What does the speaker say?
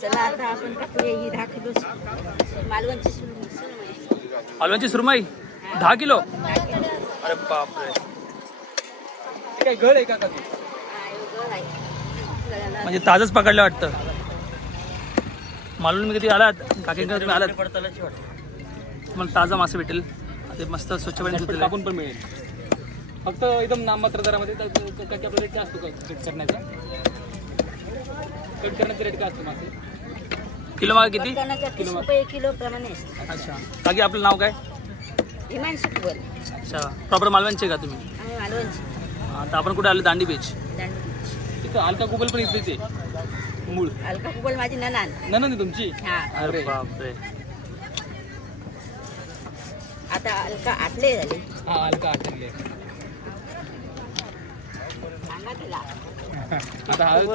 चला आता आपण टाकूया ही 10 किलो मालवणची सुरमई. मालवणची सुरमई 10 किलो. अरे बापरे, काय गळ आहे का कधी? म्हणजे ताजच पकडलं वाटतं. मालवण मी कधी आलात काकींकडे तुम्ही आलात तुम्हाला ताजा मासे भेटेल. ते मस्त स्वच्छ पाणी धुतलेलं टाकून पण मिळेल. फक्त एकदम नाममात्र दरामध्ये काही आपला रेट काय असतो कट करण्याचा? कट करण्याचा रेट काय असतो मासे किलो मागे किती? 30 रुपये किलो प्रमाणे. अच्छा बाकी आपलं नाव काय? इमान सुकवल. अच्छा प्रॉपर मालवणचे का तुम्ही? आम्ही मालवणची. आता आपण कुठे आलो? दांडी बीच. दांडी. तिथं अलका गुगल पण इथेच आहे मूळ. अलका कुबल माझी ननान. ननंद तुमची? हा. अरे बापरे. आता अलका आटले झाले. हा अलका आटले. सांगा तिला. आता हा ते